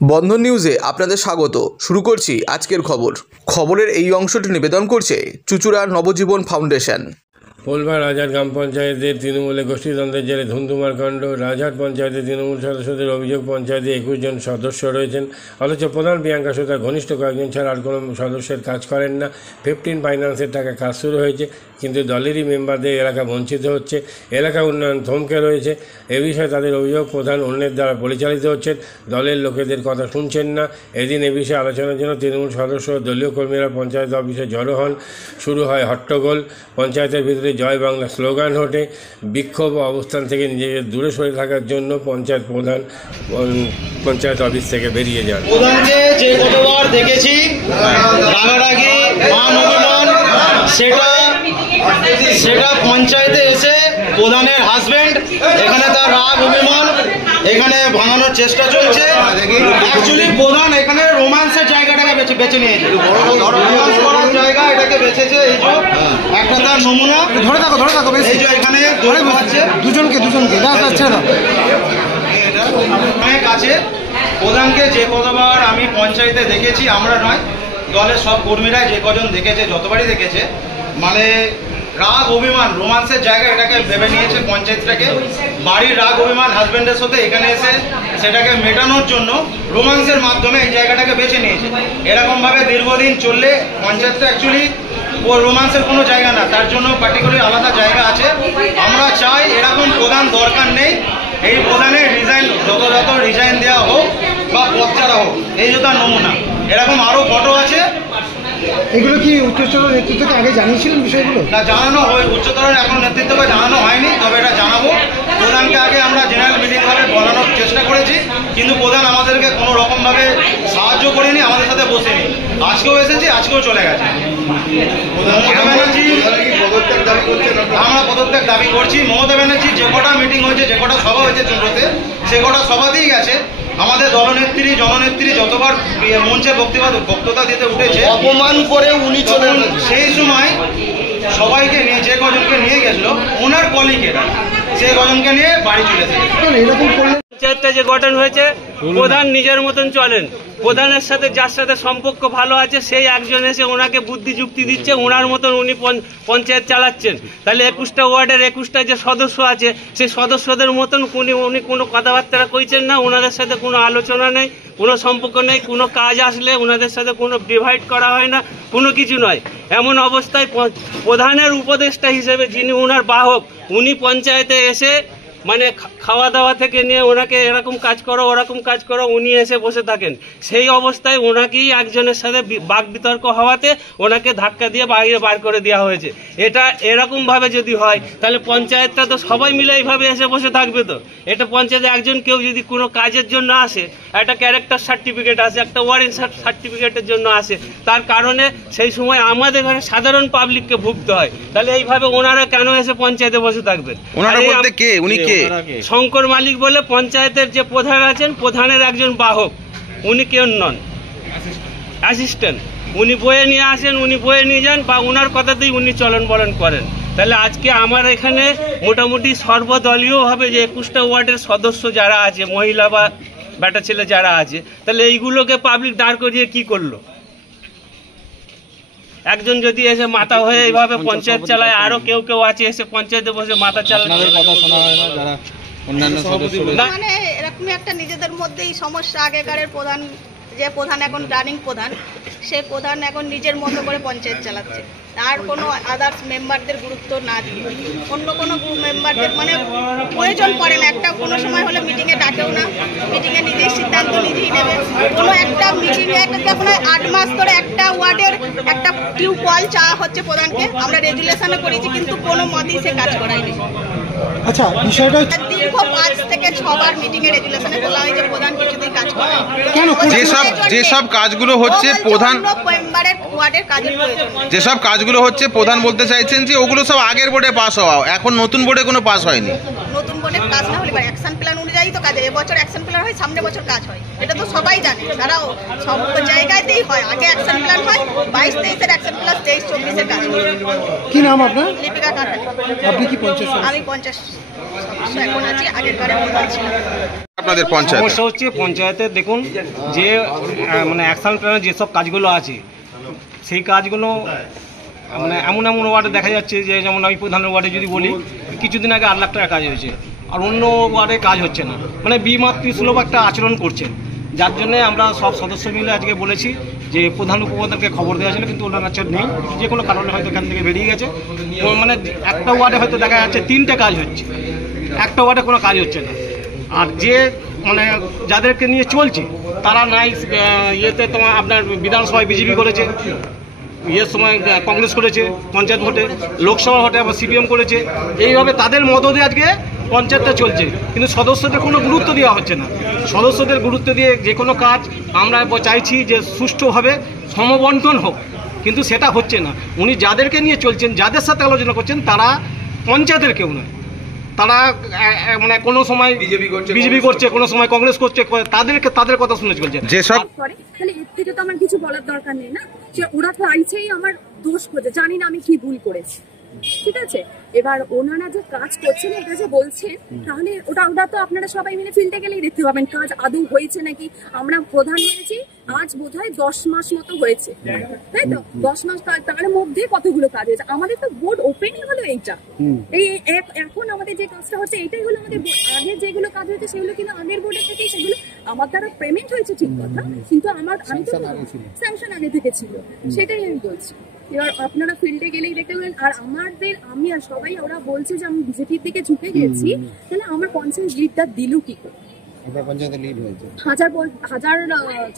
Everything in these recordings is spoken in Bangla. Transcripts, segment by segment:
বন্ধন নিউজে আপনাদের স্বাগত। শুরু করছি আজকের খবরের এই অংশটি নিবেদন করছে চুঁচুড়া নবজীবন ফাউন্ডেশন। পোলভার রাজহাট গ্রাম পঞ্চায়েতের তৃণমূলে গোষ্ঠীদ্বন্দ্বের জেরে ধুন্ধুমার কাণ্ড। রাজহাট পঞ্চায়েতের তৃণমূল সদস্যদের অভিযোগ, পঞ্চায়েতে 21 জন সদস্য রয়েছেন, অথচ প্রধান প্রিয়াঙ্কা সুতার ঘনিষ্ঠ কয়েকজন ছাড়া আর কোনো সদস্যের কাজ করেন না। 15 ফাইন্যান্সের টাকা কাজ শুরু হয়েছে, কিন্তু দলেরই মেম্বারদের এলাকা বঞ্চিত হচ্ছে, এলাকা উন্নয়ন থমকে রয়েছে। এ বিষয়ে তাদের অভিযোগ, প্রধান অন্যের দ্বারা পরিচালিত হচ্ছেন, দলের লোকেদের কথা শুনছেন না। এদিন এ বিষয়ে আলোচনার জন্য তৃণমূল সদস্য ও দলীয় কর্মীরা পঞ্চায়েত অফিসে জড়ো হন। শুরু হয় হট্টগোল। পঞ্চায়েতের ভিতরে জয় বাংলা স্লোগান ওঠে। বিক্ষোভ অবস্থান থেকে নিজেকে দূরে সরে থাকার জন্য পঞ্চায়েত প্রধান পঞ্চায়েত অফিস থেকে বেরিয়ে যান। প্রধানকে যে কতবার দেখেছি রাগারাগি মান অভিমান, সেটা পঞ্চায়েতে এসে প্রধানের হাজবেন্ড এখানে তার রাগ অভিমান এখানে ভাঙানোর চেষ্টা চলছে। অ্যাকচুয়ালি প্রধান এখানে রোম্যান্সের জায়গাটাকে বেছে নিয়েছে, রোম্যান্স করার জায়গা এটাকে বেছেছে। এই যে একটা তার নমুনা, ধরে থাকো এই যে এখানে ধরে পাচ্ছে দুজনকে অনেক আছে। প্রধানকে যে কতবার আমি পঞ্চায়েতে দেখেছি, আমরা নয় দলের সব কর্মীরা যে কজন দেখেছে, যতবারই দেখেছে, মানে রাগ অভিমান রোমান্সের জায়গা এটাকে ভেবে নিয়েছে। পঞ্চায়েতটাকে বাড়ির রাগ অভিমান হাজব্যান্ডের সাথে এখানে এসে সেটাকে মেটানোর জন্য রোমান্সের মাধ্যমে এই জায়গাটাকে বেছে নিয়েছে। এরকমভাবে দীর্ঘদিন চললে পঞ্চায়েতটা অ্যাকচুয়ালি রোমান্সের কোনো জায়গা না, তার জন্য পার্টিকুলার আলাদা জায়গা আছে। আমরা চাই এরকম প্রধান দরকার নেই। এই প্রধানের রিজাইন যত রিজাইন দেওয়া হোক বা পদ ছাড়া হোক, এই যে তার নমুনা, এরকম আরও ফটো আছে। এগুলো কি উচ্চতর নেতৃত্বকে আগে জানিয়েছিলেন বিষয়গুলো? না, জানানো হয় উচ্চতর এখন নেতৃত্বকে জানানো হয়নি, তবে এটা জানাবো। প্রধানকে আগে আমরা জেনারেল মিটিংভাবে বলানোর চেষ্টা করেছি, কিন্তু প্রধান আমাদেরকে কোনো রকমভাবে সাহায্য করেনি, আমাদের সাথে বসেনি। আজকেও এসেছি, আজকেও চলে গেছে। মমতা ব্যানার্জি আমরা পদত্যাগ দাবি করছি। মমতা ব্যানার্জি যে কটা মিটিং হয়েছে, যে কটা সভা হয়েছে চুঁচুড়াতে, সে কটা সভাতেই গেছে। আমাদের দলনেত্রী জননেত্রী যতবার মঞ্চে বক্তৃতা দিতে উঠেছে, অপমান করে উনি চলে, সেই সময় সবাইকে নিয়ে যে কজনকে নিয়ে গেছিল ওনার কলিগেরা, সেই কজনকে নিয়ে বাড়ি চলে এসেছে। পঞ্চায়েতটা যে গঠন হয়েছে, প্রধান নিজের মতন চলেন। প্রধানের সাথে যার সাথে সম্পর্ক ভালো আছে সেই একজন এসে ওনাকে বুদ্ধি যুক্তি দিচ্ছে, ওনার মতন উনি পঞ্চায়েত চালাচ্ছেন। তাহলে 21টা ওয়ার্ডের 21টা যে সদস্য আছে, সেই সদস্যদের মতন উনি কোনো কথাবার্তা কইছেন না। ওনাদের সাথে কোনো আলোচনা নেই, কোনো সম্পর্ক নেই। কোনো কাজ আসলে ওনাদের সাথে কোনো ডিভাইড করা হয় না, কোনো কিছু নয়। এমন অবস্থায় প্রধানের উপদেষ্টা হিসেবে যিনি ওনার বাহক, উনি পঞ্চায়েতে এসে মানে খাওয়া দাওয়া থেকে নিয়ে ওনাকে এরকম কাজ করো ওরকম কাজ করো উনি এসে বসে থাকেন। সেই অবস্থায় ওনাকেই একজনের সাথে বাক বিতর্ক হওয়াতে ওনাকে ধাক্কা দিয়ে বাইরে বার করে দেওয়া হয়েছে। এটা এরকমভাবে যদি হয় তাহলে পঞ্চায়েতটা তো সবাই মিলে এইভাবে এসে বসে থাকবে। তো এটা পঞ্চায়েতে একজন কেউ যদি কোনো কাজের জন্য আসে, একটা ক্যারেক্টার সার্টিফিকেট আসে, একটা ওয়ারেন্ট সার্টিফিকেটের জন্য আসে, তার কারণে সেই সময় আমাদের এখানে সাধারণ পাবলিককে ভুগতে হয়। তাহলে এইভাবে ওনারা কেন এসে পঞ্চায়েতে বসে থাকবেন? শঙ্কর মালিক বলে পঞ্চায়েতের যে প্রধান আছেন, প্রধানের একজন বাহক, উনি কেউ নন, অ্যাসিস্ট্যান্ট। উনি বয়ে নিয়ে আসেন, উনি বয়ে নিয়ে যান, বা ওনার কথাতেই উনি চলন বলন করেন। তাহলে আজকে আমার এখানে মোটামুটি সর্বদলীয়ভাবে যে 21টা ওয়ার্ডের সদস্য যারা আছে, মহিলা বা বেটা ছেলে যারা আছে, তাহলে এইগুলোকে পাবলিক দাঁড় করিয়ে কি করলো? একজন যদি এসে মাথা হয়ে এইভাবে পঞ্চায়েত চালায়, আরো কেউ আছে এসে পঞ্চায়েতে বসে মাথা চালায়, মানে এরকমই একটা নিজেদের মধ্যেই সমস্যা। আগেকারের প্রধান এখন রানিং প্রধান, সে প্রধান এখন নিজের মতো করে পঞ্চায়েত চালাচ্ছে। তার কোনো আদার্স মেম্বারদের গুরুত্ব না দিয়ে অন্য কোনো মেম্বারদের মানে প্রয়োজন পড়ে না। একটা কোনো সময় হলে মিটিংয়ে ডাকেও না, মিটিংয়ে নিজেই সিদ্ধান্ত নিজেই নেবে। কোনো একটা মিটিংয়ে এখন 8 মাস ধরে একটা ওয়ার্ডের একটা টিউবওয়েল চাওয়া হচ্ছে প্রধানকে, আমরা রেজুলেশনে করেছি, কিন্তু কোনো মতেই সে কাজ করায়নি। আচ্ছা, বিষয়টা দীর্ঘ 5 থেকে 6 বার মিটিংয়ে রেজুলেশনে বলা হয় যে প্রধান কিছুতেই কাজ করে। কেন? যেসব কাজগুলো হচ্ছে প্রধান মেম্বারের ওয়ার্ডের কাজের প্রয়োজন, যেসব কাজগুলো হচ্ছে প্রধান বলতে চাইছেন যে ওগুলো সব আগের বোর্ডে পাস হওয়া, এখন নতুন বোর্ডে কোনো পাস হয়নি। নতুন বোর্ডে কাজ না হলে অ্যাকশন প্ল্যান অনুযায়ী তো কাজ হয়। এবছর অ্যাকশন প্ল্যান হয়, সামনে বছর কাজ হয়, এটা তো সবাই জানে। সারাও সব জায়গাতেই হয়, আগে অ্যাকশন প্ল্যান হয়, 22-23-এর অ্যাকশন প্ল্যান, 23-24-এর কাজ হয়। কি নাম আপনার? লিপিকা কাঁঠালি। আপনি কি পঞ্চায়েত সদস্য? আমি 50 সদস্য এখন আছি, আগের বারে প্রধান ছিলাম। আপনাদের পঞ্চায়েত সমস্যা হচ্ছে পঞ্চায়েতের দেখুন যে মানে অ্যাকশন প্ল্যানের যেসব কাজগুলো আছে সেই কাজগুলো মানে এমন এমন ওয়ার্ডে দেখা যাচ্ছে যে, যেমন আমি প্রধানের ওয়ার্ডে যদি বলি, কিছুদিন আগে 8 লাখ টাকার কাজ হয়েছে, আর অন্য ওয়ার্ডে কাজ হচ্ছে না, মানে বিমাতৃসুলভ একটা আচরণ করছেন। যার জন্য আমরা সব সদস্য মিলে আজকে বলেছি যে প্রধান উপপ্রধানকে খবর দেওয়া ছিল, কিন্তু ওনার কাছে নেই, যে কোনো কারণে হয়তো এখান থেকে বেরিয়ে গেছে। মানে একটা ওয়ার্ডে হয়তো দেখা যাচ্ছে 3টে কাজ হচ্ছে, একটা ওয়ার্ডে কোনো কাজ হচ্ছে না। আর যে মানে যাদেরকে নিয়ে চলছে তারা নাই, ইয়েতে তোমার আপনার বিধানসভায় বিজেপি করেছে, ইয়ের সময় কংগ্রেস করেছে, পঞ্চায়েত ভোটে, লোকসভা ভোটে আবার সিপিএম করেছে। এইভাবে তাদের মদদে আজকে পঞ্চায়েতটা চলছে, কিন্তু সদস্যদের কোনো গুরুত্ব দেওয়া হচ্ছে না। সদস্যদের গুরুত্ব দিয়ে যে কোনো কাজ আমরা চাইছি যে সুষ্ঠুভাবে সমবন্টন হোক, কিন্তু সেটা হচ্ছে না। উনি যাদেরকে নিয়ে চলছেন, যাদের সাথে আলোচনা করছেন, তারা পঞ্চায়েতের কেউ নয়। তারা মানে কোনো সময় বিজেপি করছে, কোনো সময় কংগ্রেস করছে, তাদের কথা শুনে চলছে। যেসব করে তাহলে এর থেকে তো আমার কিছু বলার দরকার নেই না, যে ওরা তো আইছেই আমার দোষ করছে, জানি না আমি কি ভুল করেছি, ঠিক আছে। এবার ওনারা যে কাজ করছেন, এটা যে বলছেন, তাহলে ওটা তো আপনারা সবাই মিলে ফিল্ডে গেলেই দেখতে পাবেন কাজ আদৌ হয়েছে নাকি। আমরা প্রধান মেরেছি, আজ বোধহয় 10 মাস মতো হয়েছে, তাই তো? 10 মাস তার মধ্যে কতগুলো কাজ হয়েছে। আমাদের তো বোর্ড ওপেনই হলো এইটা, এই এখন আমাদের যে কাজটা হচ্ছে এটাই হলো আমাদের বোর্ড। আগে যেগুলো কাজ হয়েছে সেগুলো কিন্তু আগের বোর্ডের থেকেই, সেগুলো আমার দ্বারা পেমেন্ট হয়েছে ঠিক কথা, কিন্তু আমি তো স্যাংশন আগে থেকে ছিল, সেটাই আমি বলছি। এবার আপনারা ফিল্ডে গেলেই দেখতে পাবেন। আর আমি আর সবাই ওরা বলছে যে আমি বিজেপির দিকে ঝুঁকে গেছি, তাহলে আমার পঞ্চায়েত লিডটা দিল কি করে? হাজার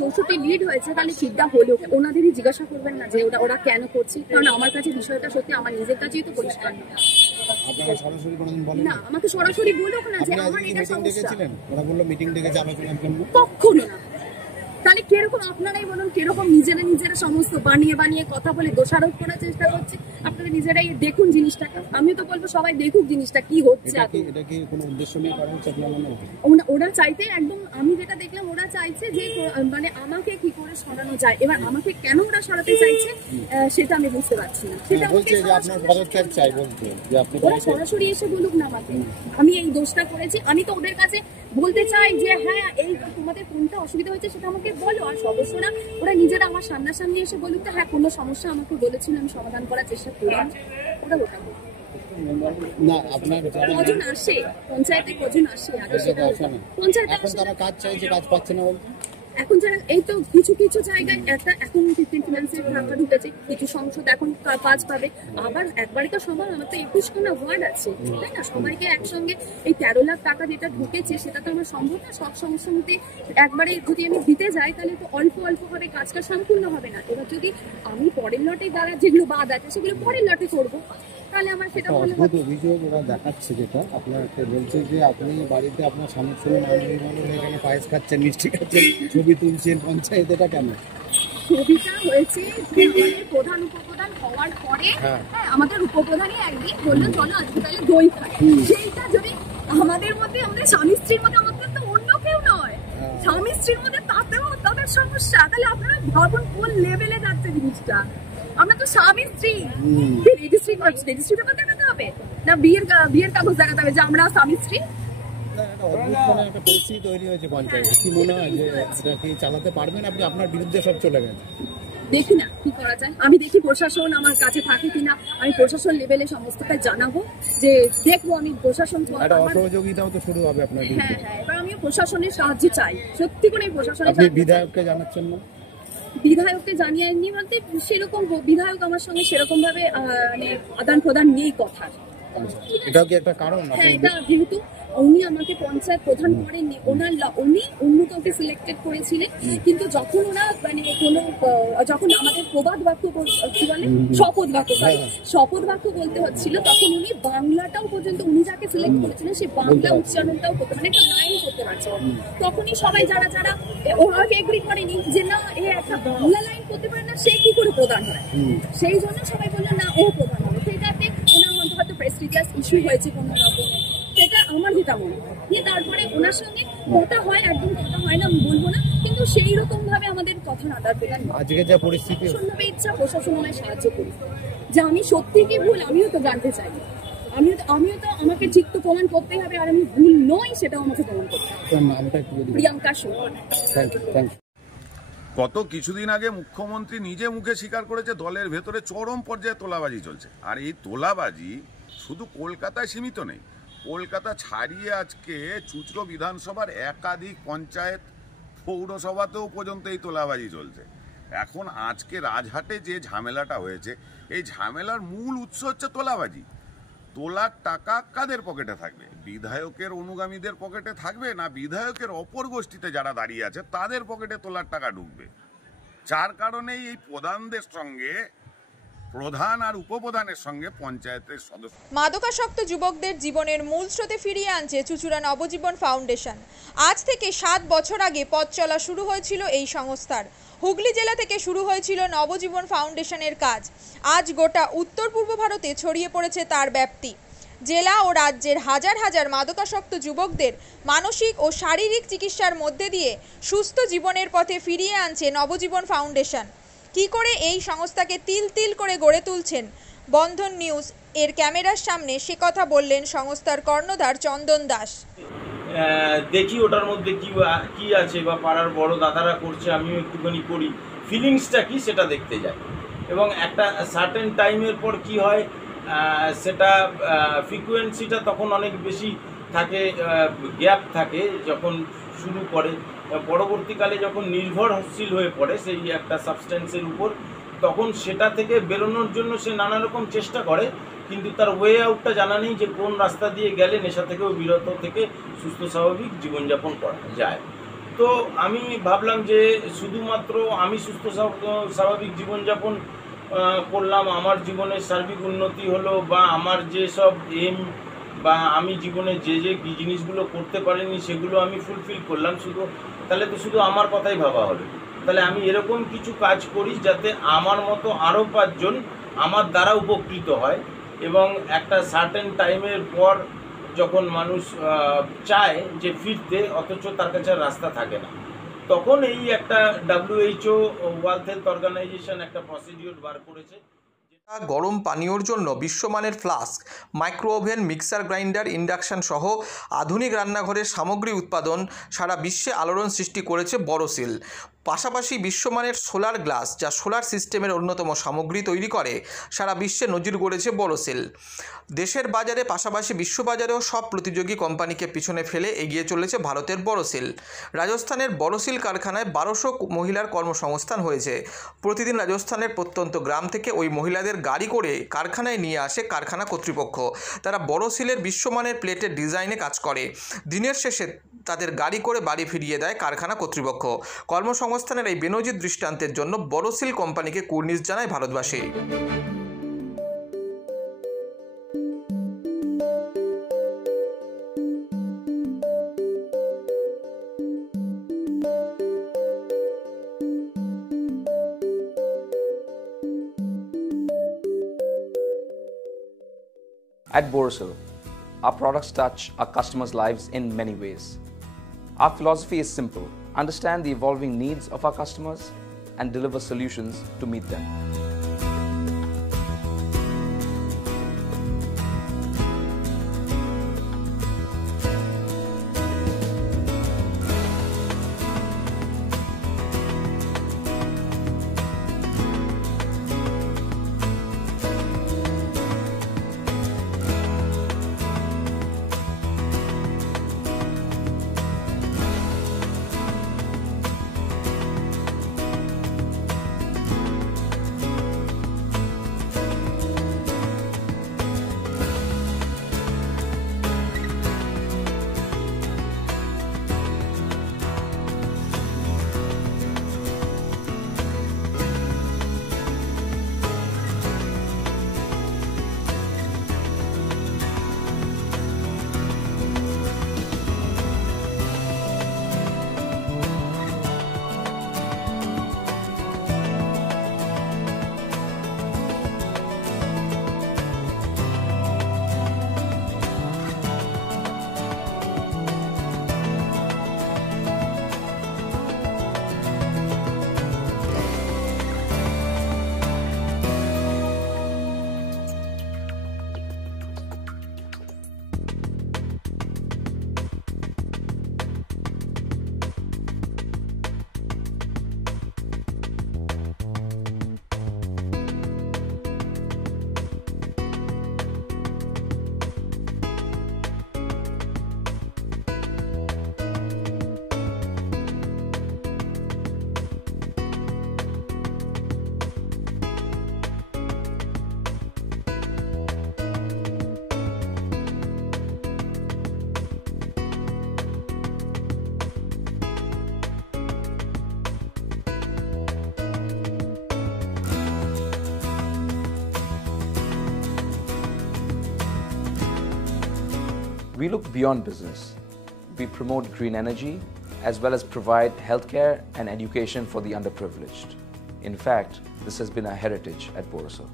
64 লিড হয়েছে, তাহলে লিডটা হলো, ওনাদেরই জিজ্ঞাসা করবেন না যে ওরা কেন করছে? কারণ আমার কাছে বিষয়টা সত্যি আমার নিজের কাছেই তো পরিষ্কার না। আমাকে সরাসরি বলো না যে আমার এটা সমস্যা, কখনো না। তাহলে কিরকম আপনারাই বলুন, কিরকম নিজেরা সমস্ত বানিয়ে কথা বলে দোষারোপ করার চেষ্টা করছে। আপনারা নিজেরাই দেখুন জিনিসটাকে। আমি তো বলবো সবাই দেখুক জিনিসটা কি হচ্ছে। ওরা চাইতে একদম, আমি যেটা দেখলাম, ওরা চাইছে যে মানে আমাকে কি করে সরানো যায়। এবার আমাকে কেন ওরা সরাতে চাইছে সেটা আমি বুঝতে পারছি না। সেটা ওরা সরাসরি এসে বলুক না আমাকে, আমি এই দোষটা করেছি। আমি তো ওদের কাছে বলতে চাই যে হ্যাঁ, এই তোমাদের কোনটা অসুবিধা হয়েছে সেটা আমাকে বলো। আর সদস্যরা ওরা নিজেরা আমার সামনাসামনি এসে বলুক তো হ্যাঁ, কোনো সমস্যা আমাকে বলেছিল, আমি সমাধান করার চেষ্টা করলাম। ওরা ওটা কজন আসে পঞ্চায়েতে, কজন আসে আগে সেটা পঞ্চায়েতে কাজ চাইছে, কাজ পাচ্ছে না বলতে। এখন যারা এই তো কিছু জায়গায় একটা এখন 15 ফিনান্সের টাকা ঢুকেছে, কিছু সংসদ এখন কাজ পাবে। আবার একবারে তো সবার, আমার তো 21খানা ওয়ার্ড আছে, তাই না? সবাইকে একসঙ্গে এই 13 লাখ টাকা যেটা ঢুকেছে সেটা তো আমার সম্ভব না। সব সমস্যার মধ্যে একবারে যদি আমি দিতে যাই তাহলে তো অল্প ভাবে কাজটা সম্পূর্ণ হবে না। এবার যদি আমি পরের লটে দ্বারা যেগুলো বাদ আছে সেগুলো পরের লটে করবো, তাহলে আমার সেটা ভালো হবে। অভিযোগ ওরা দেখাচ্ছে, যেটা আপনাকে বলছে যে আপনি বাড়িতে আপনার স্বামীর ছেলে এখানে পায়েস খাচ্ছেন, মিষ্টি খাচ্ছেন, ছবি তুলছেন পঞ্চায়েত, এটা কেন? ছবিটা হয়েছে যে আমাদের প্রধান উপপ্রধান হওয়ার পরে আমাদের উপপ্রধানই একদিন বললো চলো আজকে তাহলে দই খাই। সেইটা যদি আমাদের মধ্যে, আমাদের স্বামী স্ত্রীর মধ্যে, আমাদের তো অন্য কেউ নয়, স্বামী স্ত্রীর মধ্যে তাতেও তাদের সমস্যা, তাহলে আপনারা ভাবুন কোন লেভেলে যাচ্ছে জিনিসটা। আমরা তো স্বামী স্ত্রী, রেজিস্ট্রি পেপার দেখাতে হবে না, বিয়ের কাগজ দেখাতে হবে যে আমরা স্বামী স্ত্রী? একটা পরিস্থিতি তৈরি হয়েছে পঞ্চায়েতে, কি মনে হয় যে এটা কি চালাতে পারবেন আপনি? আপনার বিরুদ্ধে সব চলে গেছে, দেখি না কি করা যায়। আমি দেখি প্রশাসন আমার কাছে থাকে কিনা, আমি প্রশাসন লেভেলে সমস্তটা জানাবো, যে দেখবো আমি প্রশাসন সহযোগিতাও তো শুরু হবে আপনার। হ্যাঁ, এবার আমিও প্রশাসনের সাহায্য চাই, সত্যি করে প্রশাসনের। বিধায়ককে জানাচ্ছেন না? বিধায়ককে জানিয়েনি বলতে সেরকম বিধায়ক আমার সঙ্গে সেরকম ভাবে মানে আদান প্রদান নেই কথার। এটাও কি একটা কারণ? হ্যাঁ, এটা যেহেতু উনি আমাকে পঞ্চায়েত প্রধান করেননি, উনি অন্য কাউকে সিলেক্টেড করেছিলেন, কিন্তু যখন ওরা মানে যখন আমাদের প্রবাদ বাক্য কি বলে শপথ বাক্য বলতে হচ্ছিল, তখন উনি বাংলাটাও পর্যন্ত, উনি যাকে সিলেক্ট করেছিলেন সেই বাংলা উচ্চারণটাও করতে, মানে একটা লাইন করতে পারছে। তখনই সবাই যারা ওনাকে এগ্রি করেনি যে না, এ একটা বাংলা লাইন করতে পারে না, সে কি করে প্রধান হয়, সেই জন্য সবাই বললো না ও প্রধান হবে। সেটাতে ওনার মধ্যে হয়তো প্রেস্টিজিয়াস ইস্যু হয়েছে কোনো রকম, সেটা আমার সহযোগিতা মনে হয়। দিয়ে তারপরে ওনার সঙ্গে কথা হয়, একদম কথা হয় না আমি বলবো না, কিন্তু সেই রকম ভাবে আমাদের কথা আদান প্রদান হয়। আজকে যা পরিস্থিতি, ভীষণভাবে ইচ্ছা প্রশাসন আমায় সাহায্য করি, যে আমি সত্যি কি ভুল আমিও তো জানতে চাই, আমিও তো আমাকে ঠিক তো প্রমাণ করতে হবে, আর আমি ভুল নই সেটাও আমাকে প্রমাণ করতে হবে। আপনার নামটা একটু বলুন। প্রিয়াঙ্কা সোম। Thank you. গত কিছুদিন আগে মুখ্যমন্ত্রী নিজে মুখে স্বীকার করেছে দলের ভেতরে চরম পর্যায়ে তোলাবাজি চলছে। আর এই তোলাবাজি শুধু কলকাতায় সীমিত নেই, কলকাতা ছাড়িয়ে আজকে চুঁচুড়া বিধানসভার একাধিক পঞ্চায়েত পৌরসভাতেও পর্যন্ত এই তোলাবাজি চলছে। এখন আজকে রাজহাটে যে ঝামেলাটা হয়েছে, এই ঝামেলার মূল উৎস হচ্ছে তোলাবাজি। তোলার টাকা কাদের পকেটে থাকবে? বিধায়কের অনুগামীদের পকেটে থাকবে, না বিধায়কের অপর গোষ্ঠীতে যারা দাঁড়িয়ে আছে তাদের পকেটে তোলার টাকা ঢুকবে? যার কারণেই এই প্রধানদের সঙ্গে, প্রধান আর উপপ্রধানের সঙ্গে পঞ্চায়েতের সদস্য। মাদকাসক্ত যুবকদের জীবনের মূল স্রোতে ফিরিয়ে আনছে চুঁচুড়া নবজীবন ফাউন্ডেশন। আজ থেকে 7 বছর আগে পথ চলা শুরু হয়েছিল এই সংস্থার। হুগলি জেলা থেকে শুরু হয়েছিল নবজীবন ফাউন্ডেশনের কাজ। আজ গোটা উত্তর পূর্ব ভারতে ছড়িয়ে পড়েছে তার ব্যাপ্তি। জেলা ও রাজ্যের হাজার হাজার মাদকাসক্ত যুবকদের মানসিক ও শারীরিক চিকিৎসার মধ্যে দিয়ে সুস্থ জীবনের পথে ফিরিয়ে আনছে নবজীবন ফাউন্ডেশন। কি করে এই সংস্থাকে তিল তিল করে গড়ে তুলছেন বন্ধন নিউজ এর ক্যামেরার সামনে, সে কথা বললেন সংস্থার কর্ণধার চন্দন দাস। দেখি ওটার মধ্যে কি আছে, বা পাড়ার বড় দাদারা করছে আমিও একটুখানি করি, ফিলিংসটা কি সেটা দেখতে যাই। এবং একটা সার্টেন টাইমের পর কি হয়, সেটা ফ্রিকোয়েন্সিটা তখন অনেক বেশি থাকে, গ্যাপ থাকে যখন শুরু করে। পরবর্তীকালে যখন নির্ভরশীল হয়ে পড়ে সেই একটা সাবস্টেন্সের উপর, তখন সেটা থেকে বেরোনোর জন্য সে নানা রকম চেষ্টা করে, কিন্তু তার ওয়ে আউটটা জানা নেই যে কোন রাস্তা দিয়ে গেলে নেশা থেকেও বিরত থেকে সুস্থ স্বাভাবিক জীবনযাপন করা যায়। তো আমি ভাবলাম যে শুধুমাত্র আমি সুস্থ স্বাভাবিক জীবনযাপন করলাম, আমার জীবনের সার্বিক উন্নতি হলো, বা আমার যেসব এম বা আমি জীবনে যে জিনিসগুলো করতে পারিনি সেগুলো আমি ফুলফিল করলাম, তাহলে তো শুধু আমার কথাই ভাবা হবে। তাহলে আমি এরকম কিছু কাজ করি যাতে আমার মতো আরও 5 জন আমার দ্বারা উপকৃত হয়। এবং একটা সার্টেন টাইমের পর যখন মানুষ চায় যে ফিরতে, অথচ তার কাছে রাস্তা থাকে না, তখন এই একটা WHO ওয়ার্ল্ড হেলথ অর্গানাইজেশন একটা প্রসিডিওর বার করেছে। গরম পানীয়র জন্য বিশ্বমানের flask, micro oven, mixer grinder, induction সহ আধুনিক রান্নাঘরের সামগ্রী উৎপাদন সারা বিশ্বে আলোড়ন সৃষ্টি করেছে বড়সিল। পাশাপাশি বিশ্বমানের সোলার গ্লাস, যা সোলার সিস্টেমের অন্যতম সামগ্রী তৈরি করে, সারা বিশ্বে নজির গড়েছে বড়সিল। দেশের বাজারে পাশাপাশি বিশ্ববাজারেও সব প্রতিযোগী কোম্পানিকে পিছনে ফেলে এগিয়ে চলেছে ভারতের বড়সিল। রাজস্থানের বড়সিল কারখানায় 1200 মহিলার কর্মসংস্থান হয়েছে। প্রতিদিন রাজস্থানের প্রত্যন্ত গ্রাম থেকে ওই মহিলাদের গাড়ি করে কারখানায় নিয়ে আসে কারখানা কর্তৃপক্ষ। তারা বড়সিলের বিশ্বমানের প্লেটের ডিজাইনে কাজ করে। দিনের শেষে তাদের গাড়ি করে বাড়ি ফিরিয়ে দেয় কারখানা কর্তৃপক্ষ। কর্মসংস্থানের এই বেনজির দৃষ্টান্তের জন্য বড়সিল কোম্পানিকে কুর্নিশ জানায় ভারতবাসী। At Borosil, our products touch our customers' lives in many ways. Our philosophy is simple: understand the evolving needs of our customers and deliver solutions to meet them. We look beyond business. We promote green energy as well as provide healthcare and education for the underprivileged. In fact, this has been our heritage at Borosil.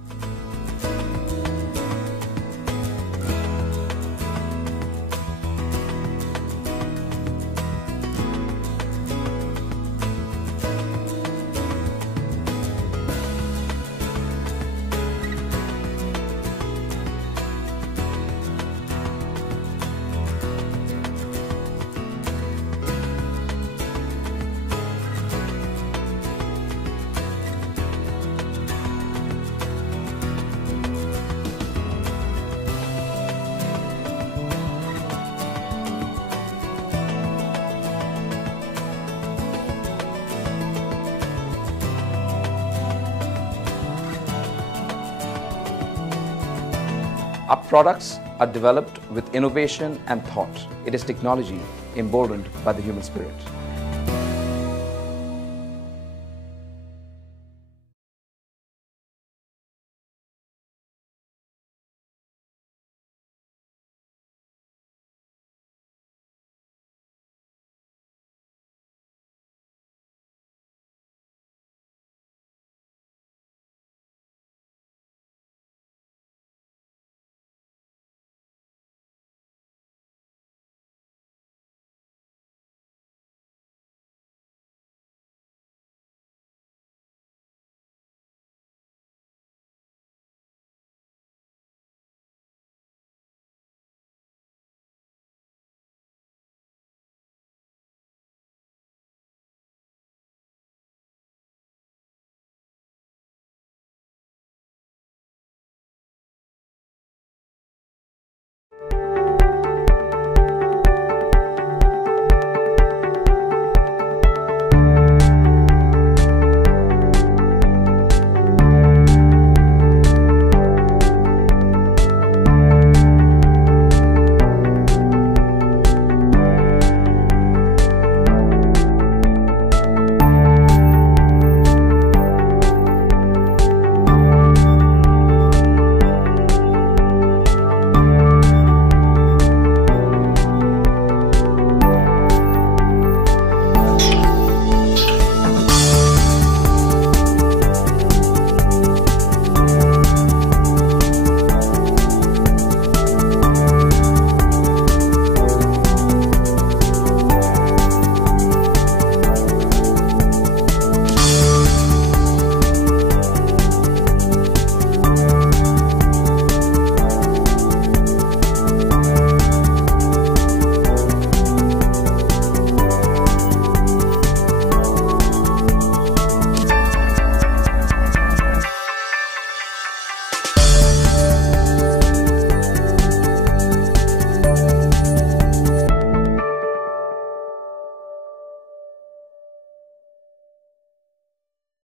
Our products are developed with innovation and thought. It is technology emboldened by the human spirit.